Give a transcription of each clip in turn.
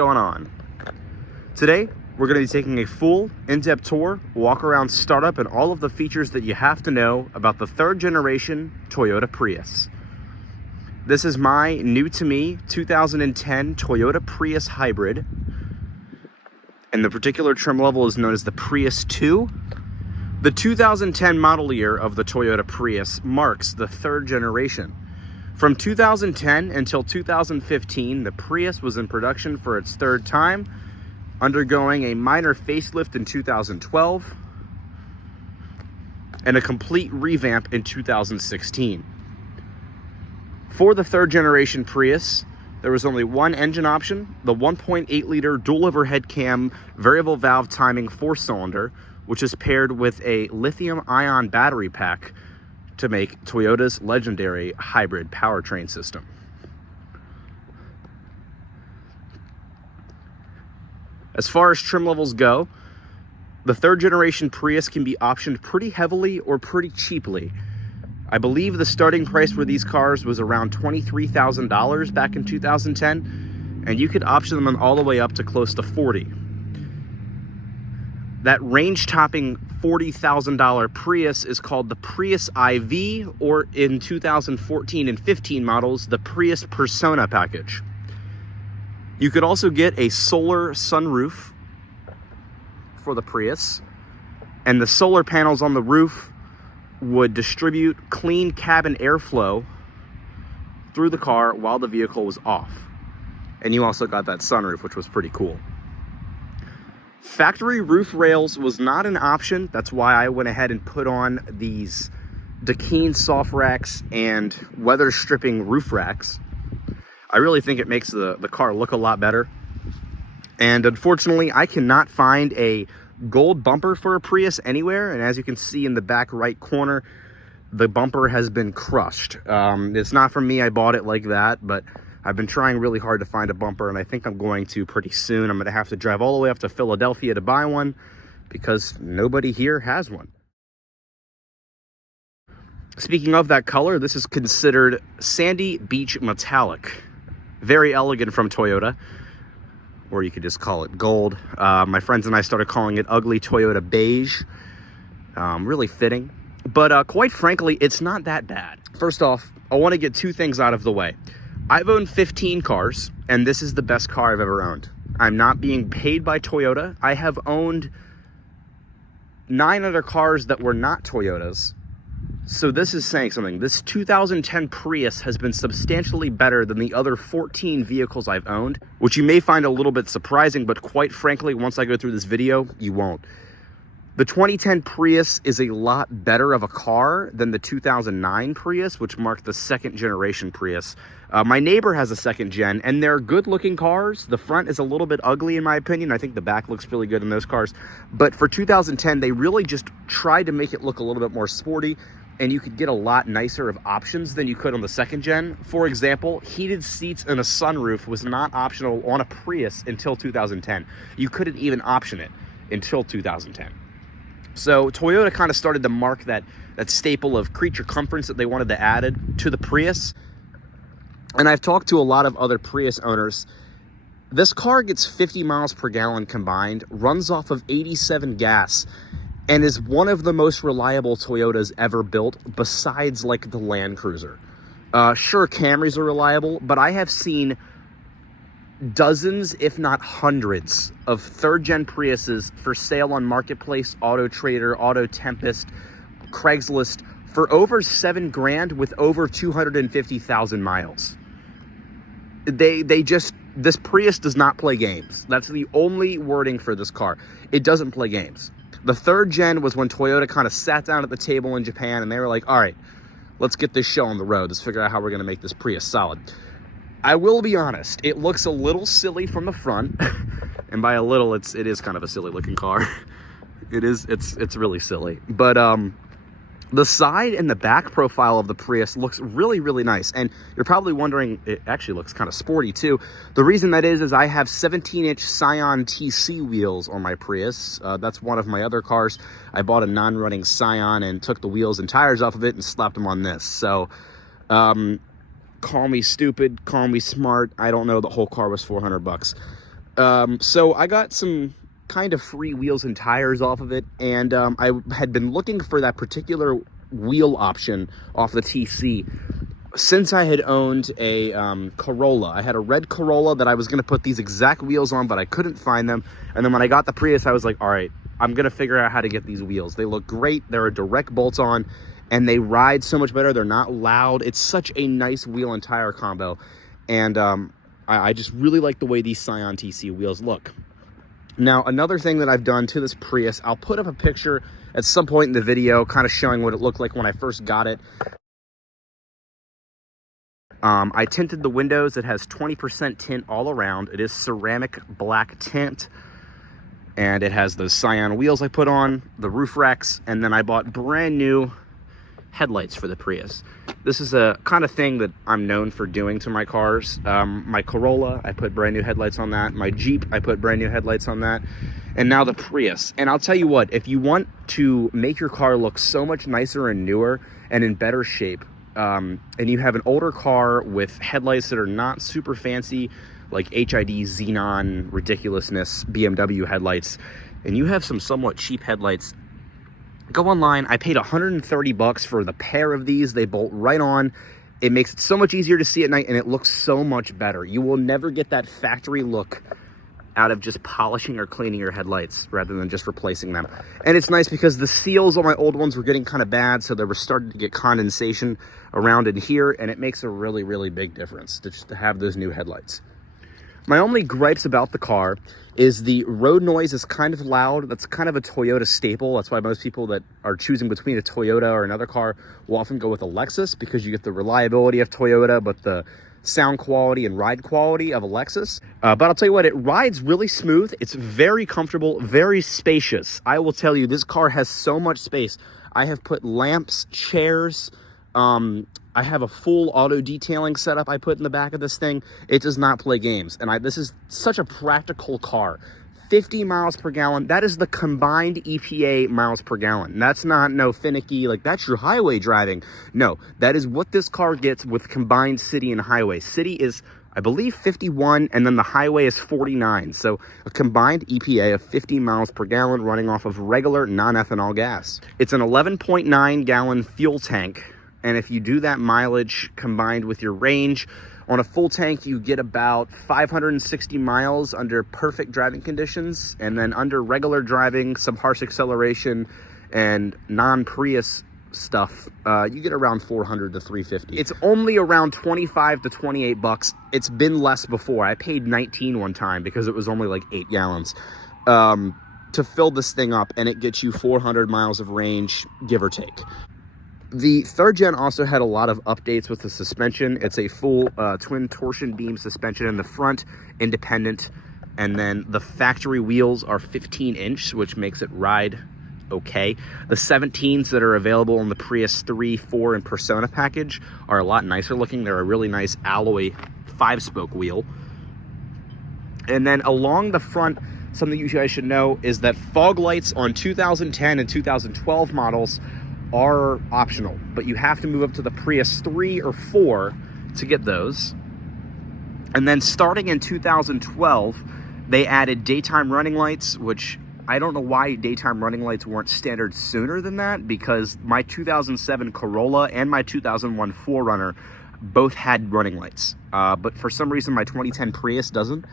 Going on. Today, we're going to be taking a full in-depth tour, walk around startup, and all of the features that you have to know about the third generation Toyota Prius. This is my new to me 2010 Toyota Prius hybrid, and the particular trim level is known as the Prius II. The 2010 model year of the Toyota Prius marks the third generation. From 2010 until 2015, the Prius was in production for its third time, undergoing a minor facelift in 2012 and a complete revamp in 2016. For the third generation Prius, there was only one engine option, the 1.8 liter dual overhead cam variable valve timing 4-cylinder, which is paired with a lithium ion battery pack to make Toyota's legendary hybrid powertrain system. As far as trim levels go, the third generation Prius can be optioned pretty heavily or pretty cheaply. I believe the starting price for these cars was around $23,000 back in 2010, and you could option them all the way up to close to $40,000. That range-topping $40,000 Prius is called the Prius IV, or in 2014 and 15 models, the Prius Persona package. You could also get a solar sunroof for the Prius, and the solar panels on the roof would distribute clean cabin airflow through the car while the vehicle was off. And you also got that sunroof, which was pretty cool. Factory roof rails was not an option. That's why I went ahead and put on these Dakeen soft racks and weather stripping roof racks. I really think it makes the car look a lot better. And unfortunately, I cannot find a gold bumper for a Prius anywhere. And as you can see in the back right corner, the bumper has been crushed. It's not from me, I bought it like that, but I've been trying really hard to find a bumper, and I think I'm going to pretty soon. I'm going to have to drive all the way up to Philadelphia to buy one because nobody here has one. Speaking of that color, this is considered Sandy Beach Metallic. Very elegant from Toyota, or you could just call it gold. My friends and I started calling it ugly Toyota beige. Really fitting, but quite frankly, it's not that bad. First off, I want to get two things out of the way. I've owned 15 cars, and this is the best car I've ever owned. I'm not being paid by Toyota. I have owned 9 other cars that were not Toyotas. So this is saying something. This 2010 Prius has been substantially better than the other 14 vehicles I've owned, which you may find a little bit surprising, but quite frankly, once I go through this video, you won't. The 2010 Prius is a lot better of a car than the 2009 Prius, which marked the second generation Prius. My neighbor has a second gen, and they're good looking cars. The front is a little bit ugly in my opinion. I think the back looks really good in those cars. But for 2010, they really just tried to make it look a little bit more sporty, and you could get a lot nicer of options than you could on the second gen. For example, heated seats and a sunroof was not optional on a Prius until 2010. You couldn't even option it until 2010. So Toyota kind of started to mark that staple of creature comforts that they wanted to add to the Prius. And I've talked to a lot of other Prius owners. This car gets 50 miles per gallon combined, runs off of 87 gas, and is one of the most reliable Toyotas ever built, besides like the Land Cruiser. Sure, Camrys are reliable, but I have seen dozens, if not hundreds, of third-gen Priuses for sale on Marketplace, Auto Trader, Auto Tempest, Craigslist for over $7,000 with over 250,000 miles. This Prius does not play games. That's the only wording for this car. It doesn't play games. The third gen was when Toyota kind of sat down at the table in Japan and they were like, all right, let's get this show on the road. Let's figure out how we're going to make this Prius solid. I will be honest, it looks a little silly from the front, and by a little, it is kind of a silly looking car. It's really silly. But the side and the back profile of the Prius looks really, really nice. And you're probably wondering, it actually looks kind of sporty too. The reason that is I have 17-inch Scion TC wheels on my Prius. That's one of my other cars. I bought a non-running Scion and took the wheels and tires off of it and slapped them on this. So, call me stupid, call me smart. I don't know. The whole car was $400. So I got some kind of free wheels and tires off of it, and I had been looking for that particular wheel option off the TC since I had owned a Corolla. I had a red Corolla that I was going to put these exact wheels on, but I couldn't find them. And then when I got the Prius, I was like, all right, I'm going to figure out how to get these wheels. They look great. They're a direct bolt-on, and they ride so much better. They're not loud. It's such a nice wheel and tire combo. And I just really like the way these Scion TC wheels look. Now, another thing that I've done to this Prius, I'll put up a picture at some point in the video kind of showing what it looked like when I first got it. I tinted the windows. It has 20% tint all around. It is ceramic black tint. And it has those Scion wheels I put on, the roof racks, and then I bought brand new headlights for the Prius. This is a kind of thing that I'm known for doing to my cars. My Corolla, I put brand new headlights on that. My Jeep, I put brand new headlights on that. And now the Prius. And I'll tell you what, if you want to make your car look so much nicer and newer and in better shape, and you have an older car with headlights that are not super fancy, like HID xenon ridiculousness BMW headlights, and you have some somewhat cheap headlights, go online. I paid $130 for the pair of these. They bolt right on. It makes it so much easier to see at night, and it looks so much better. You will never get that factory look out of just polishing or cleaning your headlights rather than just replacing them. And it's nice because the seals on my old ones were getting kind of bad, so they were starting to get condensation around in here, and it makes a really, really big difference to have those new headlights. My only gripes about the car is the road noise is kind of loud. That's kind of a Toyota staple. That's why most people that are choosing between a Toyota or another car will often go with a Lexus, because you get the reliability of Toyota, but the sound quality and ride quality of a Lexus. But I'll tell you what, it rides really smooth. It's very comfortable, very spacious. I will tell you, this car has so much space. I have put lamps, chairs, I have a full auto detailing setup I put in the back of this thing. It does not play games. And this is such a practical car. 50 miles per gallon. That is the combined EPA miles per gallon. That's not no finicky, like that's your highway driving. No, that is what this car gets with combined city and highway. City is, I believe, 51, and then the highway is 49. So a combined EPA of 50 miles per gallon running off of regular non-ethanol gas. It's an 11.9 gallon fuel tank. And if you do that mileage combined with your range, on a full tank, you get about 560 miles under perfect driving conditions. And then under regular driving, some harsh acceleration, and non-Prius stuff, you get around 400 to 350. It's only around 25 to 28 bucks. It's been less before. I paid 19 one time because it was only like 8 gallons to fill this thing up, and it gets you 400 miles of range, give or take. The third gen also had a lot of updates with the suspension. It's a full twin torsion beam suspension in the front, independent, and then the factory wheels are 15-inch, which makes it ride okay. The 17s that are available in the Prius 3, 4, and Persona package are a lot nicer looking. They're a really nice alloy 5-spoke wheel. And then along the front, something you guys should know is that fog lights on 2010 and 2012 models are optional, but you have to move up to the Prius 3 or 4 to get those. And then starting in 2012, they added daytime running lights, which I don't know why daytime running lights weren't standard sooner than that, because my 2007 Corolla and my 2001 4Runner both had running lights. But for some reason, my 2010 Prius doesn't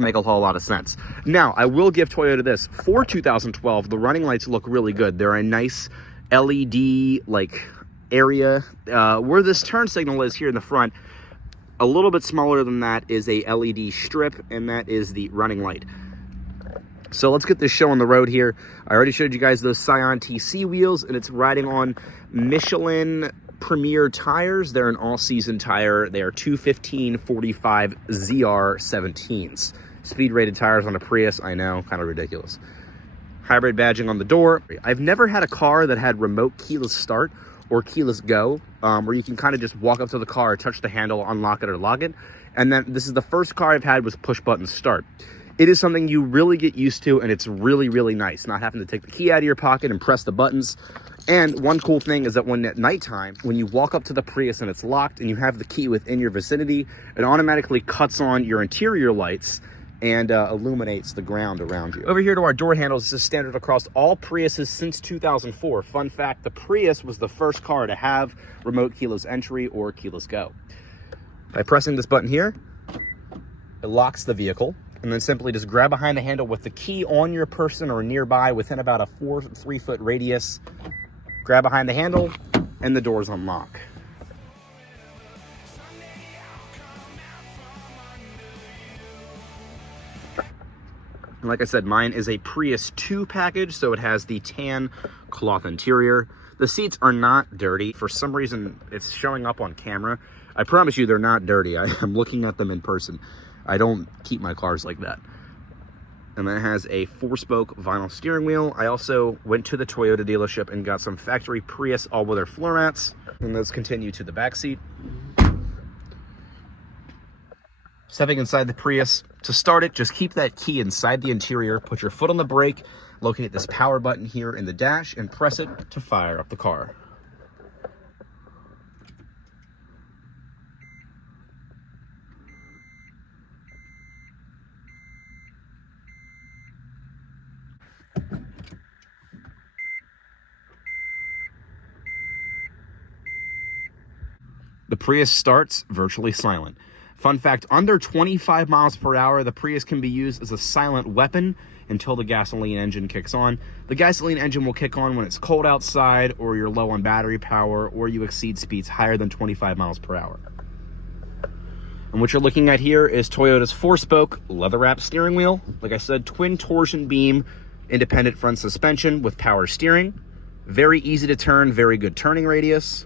make a whole lot of sense. Now, I will give Toyota this. For 2012, the running lights look really good. They're a nice LED like area. Where this turn signal is here in the front, a little bit smaller than that is a LED strip, and that is the running light. So let's get this show on the road here. I already showed you guys those Scion TC wheels, and it's riding on Michelin Premier tires. They're an all-season tire. They are 215/45 ZR17s. Speed-rated tires on a Prius, I know, kind of ridiculous. Hybrid badging on the door. I've never had a car that had remote keyless start or keyless go, where you can kind of just walk up to the car, touch the handle, unlock it or lock it. And then this is the first car I've had with push button start. It is something you really get used to, and it's really, really nice, not having to take the key out of your pocket and press the buttons. And one cool thing is that when at nighttime, when you walk up to the Prius and it's locked and you have the key within your vicinity, it automatically cuts on your interior lights and illuminates the ground around you. Over here to our door handles, this is standard across all Priuses since 2004. Fun fact, the Prius was the first car to have remote keyless entry or keyless go. By pressing this button here, it locks the vehicle, and then simply just grab behind the handle with the key on your person or nearby within about a 3-foot radius. Grab behind the handle, and the doors unlock. And like I said, mine is a Prius II package, so it has the tan cloth interior. The seats are not dirty. For some reason, it's showing up on camera. I promise you they're not dirty. I'm looking at them in person. I don't keep my cars like that. And then it has a 4-spoke vinyl steering wheel. I also went to the Toyota dealership and got some factory Prius all-weather floor mats. And let's continue to the back seat. Stepping inside the Prius, to start it, just keep that key inside the interior, put your foot on the brake, locate this power button here in the dash, and press it to fire up the car. The Prius starts virtually silent. Fun fact, under 25 miles per hour, the Prius can be used as a silent weapon until the gasoline engine kicks on. The gasoline engine will kick on when it's cold outside, or you're low on battery power, or you exceed speeds higher than 25 miles per hour. And what you're looking at here is Toyota's 4-spoke leather-wrapped steering wheel. Like I said, twin torsion beam, independent front suspension with power steering. Very easy to turn, very good turning radius.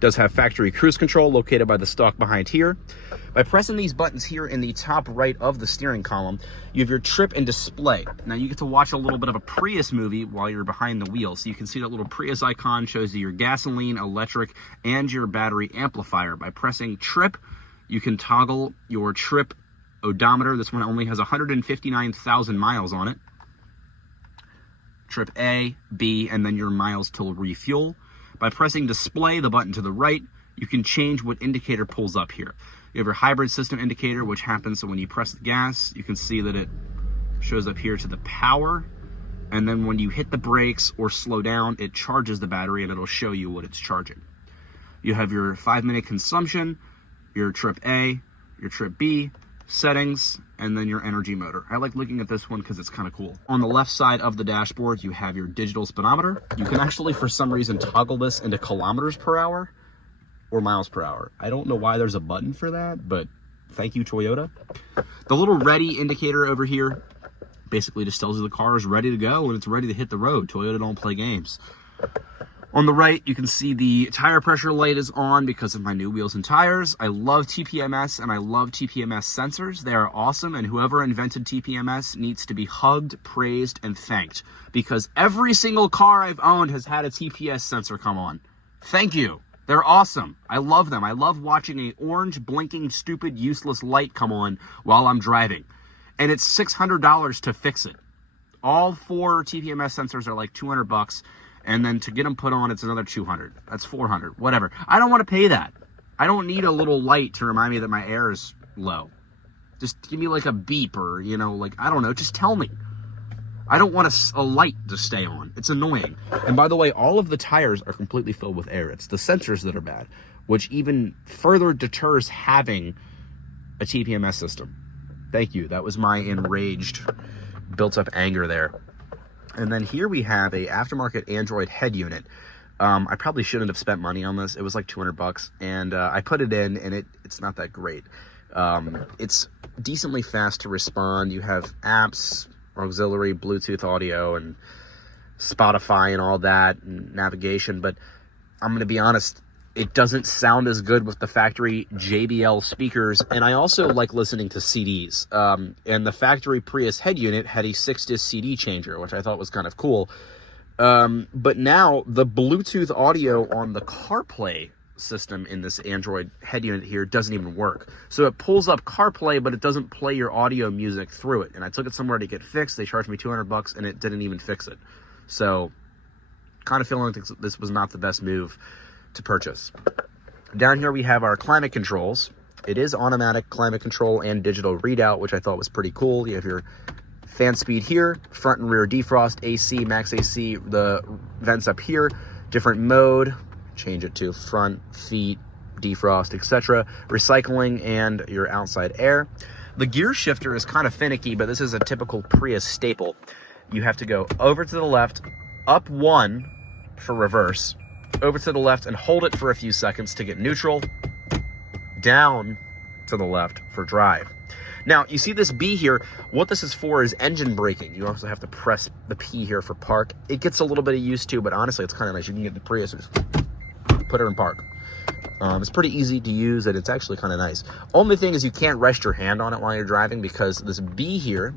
Does have factory cruise control located by the stalk behind here. By pressing these buttons here in the top right of the steering column, you have your trip and display. Now you get to watch a little bit of a Prius movie while you're behind the wheel. So you can see that little Prius icon shows you your gasoline, electric, and your battery amplifier. By pressing trip, you can toggle your trip odometer. This one only has 159,000 miles on it. Trip A, B, and then your miles till refuel. By pressing display, the button to the right, you can change what indicator pulls up here. You have your hybrid system indicator, which happens so when you press the gas, you can see that it shows up here to the power. And then when you hit the brakes or slow down, it charges the battery and it'll show you what it's charging. You have your 5-minute consumption, your trip A, your trip B, settings, and then your energy motor. I like looking at this one because it's kind of cool. On the left side of the dashboard, you have your digital speedometer. You can actually, for some reason, toggle this into kilometers per hour or miles per hour. I don't know why there's a button for that, but thank you, Toyota. The little ready indicator over here basically just tells you the car is ready to go and it's ready to hit the road. Toyota don't play games. On the right, you can see the tire pressure light is on because of my new wheels and tires. I love TPMS and I love TPMS sensors. They are awesome, and whoever invented TPMS needs to be hugged, praised, and thanked, because every single car I've owned has had a TPS sensor come on. Thank you. They're awesome. I love them. I love watching an orange, blinking, stupid, useless light come on while I'm driving. And it's $600 to fix it. All 4 TPMS sensors are like $200. And then to get them put on, it's another $200. That's $400, whatever. I don't want to pay that. I don't need a little light to remind me that my air is low. Just give me like a beep or, you know, like, I don't know, just tell me. I don't want a light to stay on. It's annoying. And by the way, all of the tires are completely filled with air. It's the sensors that are bad, which even further deters having a TPMS system. Thank you. That was my enraged, built up anger there. And then here we have a aftermarket Android head unit. I probably shouldn't have spent money on this. It was like $200, and I put it in, and it's not that great. It's decently fast to respond. You have apps, auxiliary, Bluetooth audio, and Spotify and all that, and navigation. But I'm going to be honest, it doesn't sound as good with the factory JBL speakers, and I also like listening to CDs. And the factory Prius head unit had a 6-disc CD changer, which I thought was kind of cool. But now the Bluetooth audio on the CarPlay system in this Android head unit here doesn't even work. So it pulls up CarPlay, but it doesn't play your audio music through it. And I took it somewhere to get fixed. They charged me $200, and it didn't even fix it. So kind of feeling like this was not the best move to purchase. Down here we have our climate controls. It is automatic climate control and digital readout, which I thought was pretty cool. You have your fan speed here, front and rear defrost, AC, max AC, the vents up here, different mode, change it to front, feet, defrost, etc. Recycling and your outside air. The gear shifter is kind of finicky, but this is a typical Prius staple. You have to go over to the left, up one for reverse, over to the left and hold it for a few seconds to get neutral, down to the left for drive. Now, you see this B here, what this is for is engine braking. You also have to press the P here for park. It gets a little bit of use to, but honestly, it's kind of nice. You can get the Prius, just put her in park. It's pretty easy to use, and it's actually kind of nice. Only thing is you can't rest your hand on it while you're driving, because this B here,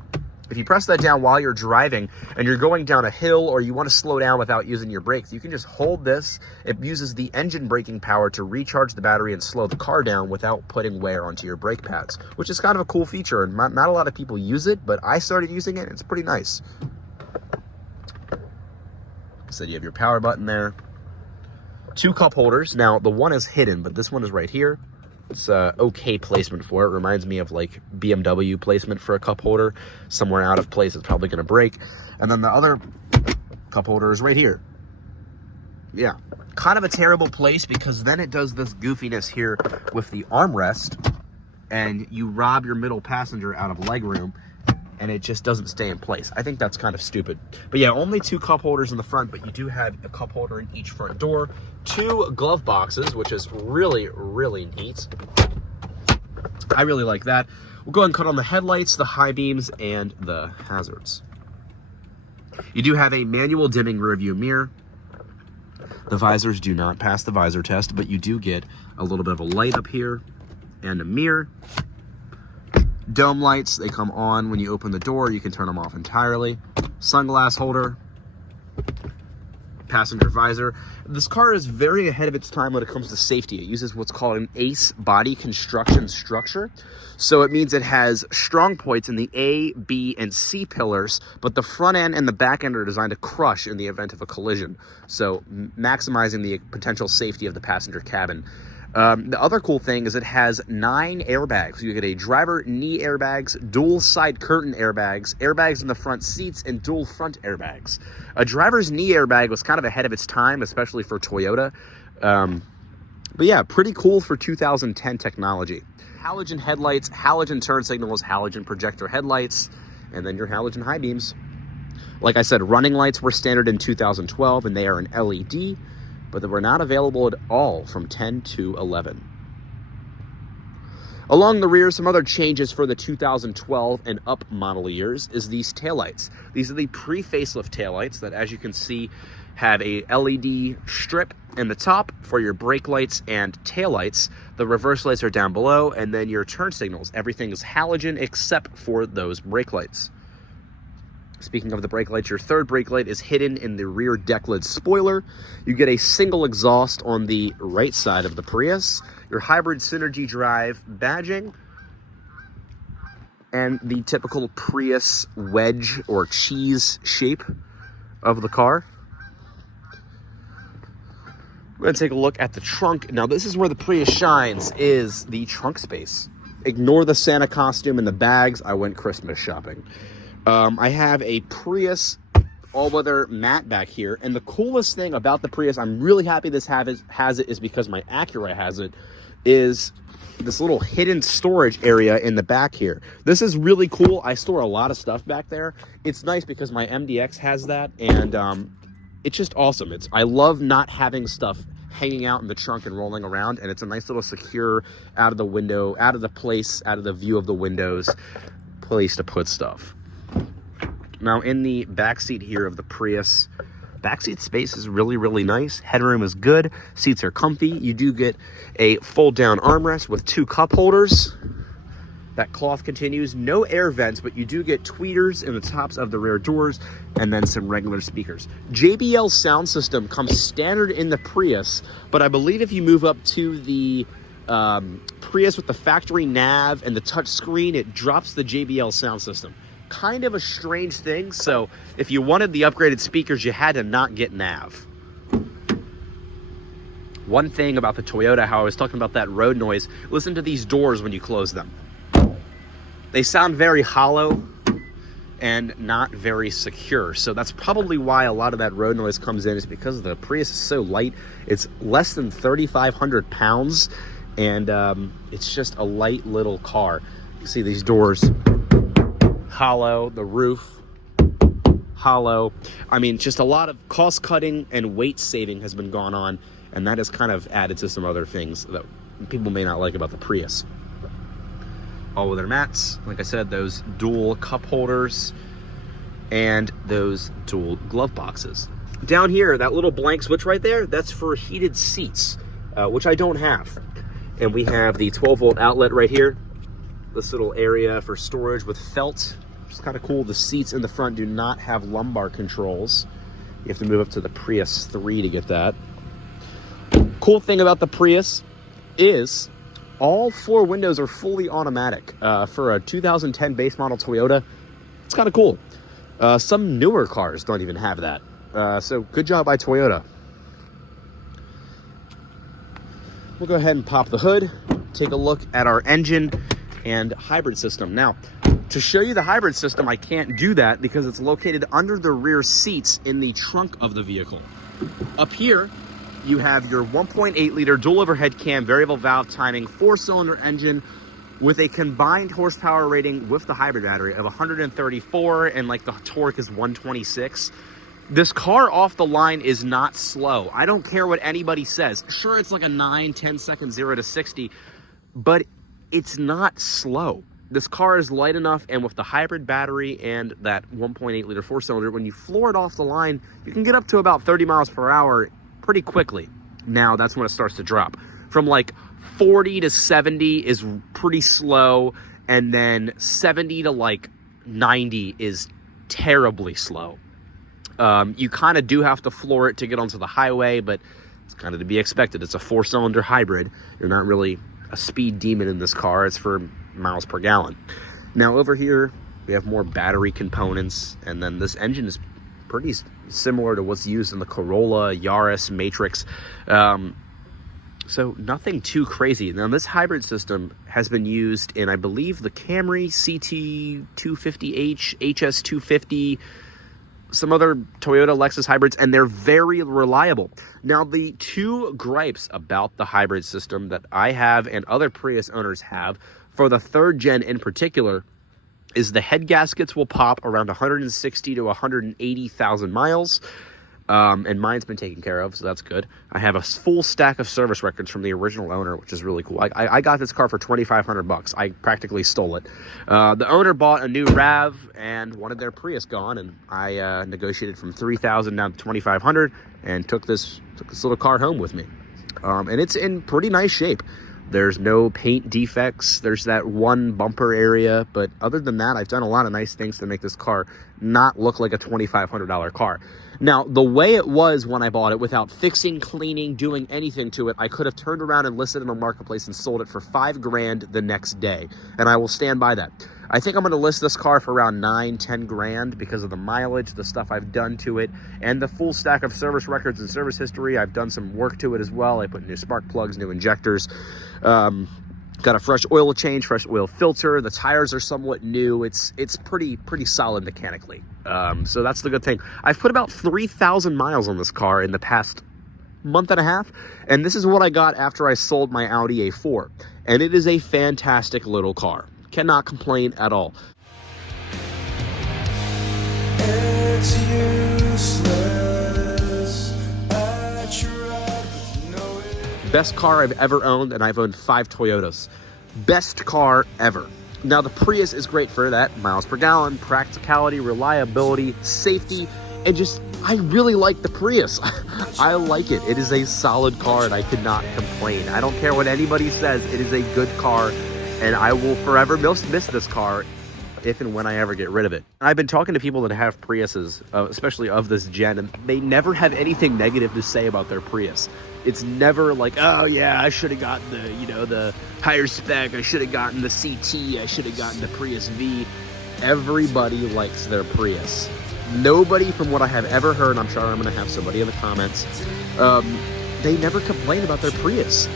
if you press that down while you're driving and you're going down a hill or you want to slow down without using your brakes, you can just hold this. It uses the engine braking power to recharge the battery and slow the car down without putting wear onto your brake pads, which is kind of a cool feature, and not a lot of people use it, but I started using it, and it's pretty nice. So you have your power button there. 2 cup holders. Now, the one is hidden, but this one is right here. It's okay placement for it. Reminds me of like BMW placement for a cup holder. Somewhere out of place, it's probably going to break. And then the other cup holder is right here. Yeah, kind of a terrible place, because then it does this goofiness here with the armrest, and you rob your middle passenger out of legroom, and it just doesn't stay in place. I think that's kind of stupid. But yeah, only 2 cup holders in the front, but you do have a cup holder in each front door. 2 glove boxes, which is really, really neat. I really like that. We'll go ahead and cut on the headlights, the high beams, and the hazards. You do have a manual dimming rear view mirror. The visors do not pass the visor test, but you do get a little bit of a light up here and a mirror. Dome lights, they come on when you open the door. You can turn them off entirely. Sunglass holder. Passenger visor. This car is very ahead of its time when it comes to safety. It uses what's called an ACE body construction structure. So it means it has strong points in the A, B, and C pillars, but the front end and the back end are designed to crush in the event of a collision. So maximizing the potential safety of the passenger cabin. The other cool thing is it has 9 airbags. You get a driver knee airbags, dual side curtain airbags, airbags in the front seats, and dual front airbags. A driver's knee airbag was kind of ahead of its time, especially for Toyota. But yeah, pretty cool for 2010 technology. Halogen headlights, halogen turn signals, halogen projector headlights, and then your halogen high beams. Like I said, running lights were standard in 2012, and they are an LED. But they were not available at all from 10 to 11. Along the rear, some other changes for the 2012 and up model years is these taillights. These are the pre-facelift taillights that, as you can see, have a LED strip in the top for your brake lights and taillights. The reverse lights are down below, and then your turn signals. Everything is halogen except for those brake lights. Speaking of the brake lights, your third brake light is hidden in the rear deck lid spoiler. You get a single exhaust on the right side of the Prius. Your hybrid synergy drive badging. And the typical Prius wedge or cheese shape of the car. We're going to take a look at the trunk. Now, this is where the Prius shines, is the trunk space. Ignore the Santa costume and the bags. I went Christmas shopping. I have a Prius all-weather mat back here, and the coolest thing about the Prius, I'm really happy this has it, is because my Acura has it, is this little hidden storage area in the back here. This is really cool. I store a lot of stuff back there. It's nice because my MDX has that, and it's just awesome. I love not having stuff hanging out in the trunk and rolling around, and it's a nice little secure, out of the window, out of the place, out of the view of the windows place to put stuff. Now, in the back seat here of the Prius, backseat space is really, really nice. Headroom is good. Seats are comfy. You do get a fold-down armrest with 2 cup holders. That cloth continues. No air vents, but you do get tweeters in the tops of the rear doors, and then some regular speakers. JBL sound system comes standard in the Prius, but I believe if you move up to the Prius with the factory nav and the touch screen, it drops the JBL sound system. Kind of a strange thing, so if you wanted the upgraded speakers, you had to not get nav. One thing about the Toyota, how I was talking about that road noise, listen to these doors when you close them. They sound very hollow and not very secure. So that's probably why a lot of that road noise comes in, is because the Prius is so light. It's less than 3,500 pounds, and it's just a light little car. You see these doors, hollow, the roof, hollow. I mean, just a lot of cost cutting and weight saving has been gone on, and that has kind of added to some other things that people may not like about the Prius. All weather mats, like I said, those dual cup holders, and those dual glove boxes. Down here, that little blank switch right there, that's for heated seats, which I don't have. And we have the 12-volt outlet right here, this little area for storage with felt. It's kind of cool. The seats in the front do not have lumbar controls. You have to move up to the Prius 3 to get that. Cool thing about the Prius is all 4 windows are fully automatic. For a 2010 base model Toyota, it's kind of cool. Some newer cars don't even have that. So good job by Toyota. We'll go ahead and pop the hood, take a look at our engine and hybrid system. Now, to show you the hybrid system, I can't do that because it's located under the rear seats in the trunk of the vehicle. Up here, you have your 1.8 liter dual overhead cam, variable valve timing, 4-cylinder engine with a combined horsepower rating with the hybrid battery of 134, and like the torque is 126. This car off the line is not slow. I don't care what anybody says. Sure, it's like a 9-10 second 0 to 60, but it's not slow. This car is light enough, and with the hybrid battery and that 1.8 liter 4-cylinder, when you floor it off the line, you can get up to about 30 miles per hour pretty quickly. Now that's when it starts to drop. From like 40 to 70 is pretty slow, and then 70 to like 90 is terribly slow. You kind of do have to floor it to get onto the highway, but it's kind of to be expected. It's a 4-cylinder hybrid. You're not really a speed demon in this car. It's for miles per gallon. Now over here, we have more battery components, and then this engine is pretty similar to what's used in the Corolla, Yaris, Matrix. So nothing too crazy. Now this hybrid system has been used in, I believe, the Camry, CT250H, HS250, some other Toyota, Lexus hybrids, and they're very reliable. Now, the 2 gripes about the hybrid system that I have and other Prius owners have, for the 3rd gen in particular, is the head gaskets will pop around 160 to 180,000 miles. And mine's been taken care of, so that's good. I have a full stack of service records from the original owner, which is really cool. I got this car for $2,500. I practically stole it. The owner bought a new RAV and wanted their Prius gone, and I negotiated from $3,000 down to $2,500 and took this little car home with me. And it's in pretty nice shape. There's no paint defects. There's that one bumper area, but other than that, I've done a lot of nice things to make this car not look like a $2,500 car. Now, the way it was when I bought it, without fixing, cleaning, doing anything to it, I could have turned around and listed it on Marketplace and sold it for $5,000 the next day, and I will stand by that. I think I'm going to list this car for around $9-10 grand because of the mileage, the stuff I've done to it, and the full stack of service records and service history. I've done some work to it as well. I put new spark plugs, new injectors, got a fresh oil change, fresh oil filter. The tires are somewhat new. It's pretty solid mechanically. So that's the good thing. I've put about 3,000 miles on this car in the past month and a half, and this is what I got after I sold my Audi A4, and it is a fantastic little car. Cannot complain at all. It's useless. Best car I've ever owned, and I've owned 5 Toyotas. Best car ever. Now the Prius is great for that. Miles per gallon, practicality, reliability, safety, and just, I really like the Prius. I like it. It is a solid car, and I could not complain. I don't care what anybody says. It is a good car, and I will forever miss this car if and when I ever get rid of it. I've been talking to people that have Priuses, especially of this gen, and they never have anything negative to say about their Prius. It's never like, oh yeah, I should have gotten the higher spec, I should have gotten the CT, I should have gotten the Prius V. Everybody likes their Prius. Nobody, from what I have ever heard, I'm sure I'm going to have somebody in the comments, they never complain about their Prius.